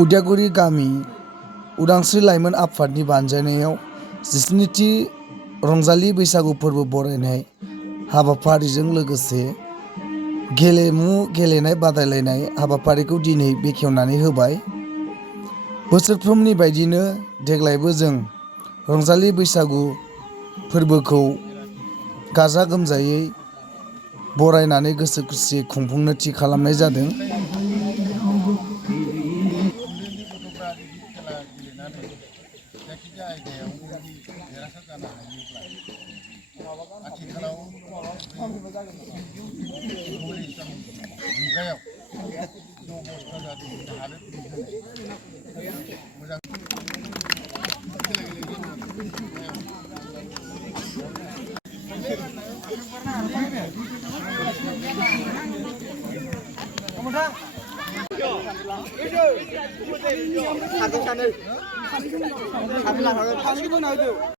उदालगुरि गामि उदांस्रि लाइमोन आफादनि बानजायनायाव 17थि रंजालि बैसागु फोरबो बरायनाय हाबाफारिजों लोगोसे गेलेमु गेलेनाय बादायलायनाय हाबाफारिखौ दिनै बेखेवनानै होबाय। बोसोरफ्रोमनि बायदिनो देग्लायबो जों रंजालि बैसागु फोरबोखौ गाजा गोमजायै बरायनानै गोसो खुसियै खुंफुंनो थि खालामनाय जादों। जायखिजाया आयदायाव देरहासार जानो हायोब्ला आथिखालाव ग्लबेलाइजेसन मुगायाव जो अबस्था जादों हालोद मोजां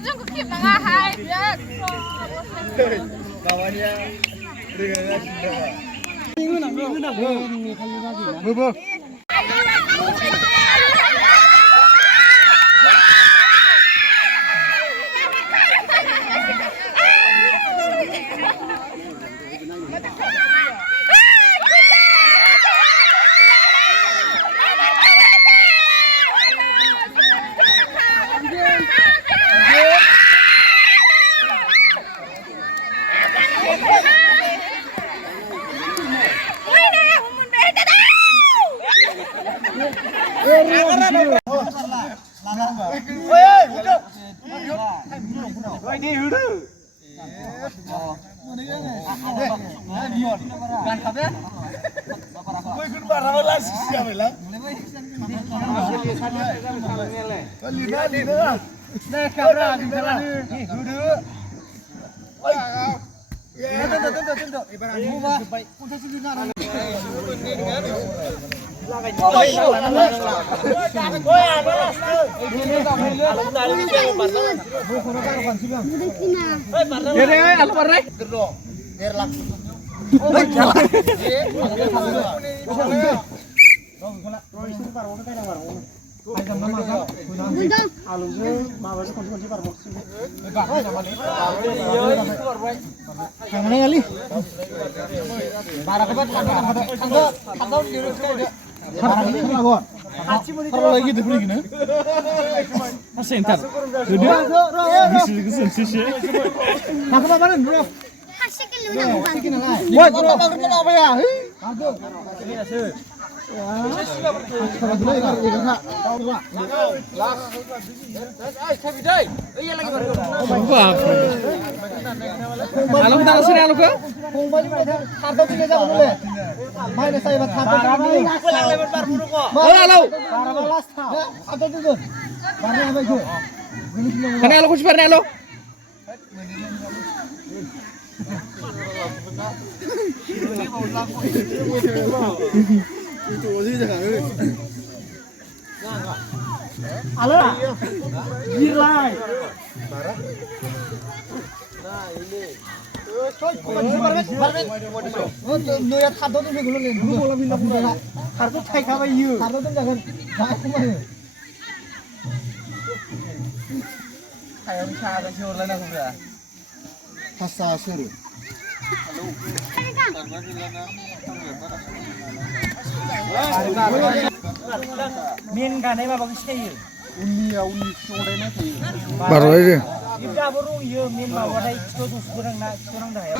जोंखौ खेबनाङाहाय माबानिया रोगागासिनो मेन गानाय माबाखौ सिनायो उननि संनाय थायो बारबाय दाबो रंयो मेन माबाथाय खिथौ दसबो नांना खिथौ नांनो हाया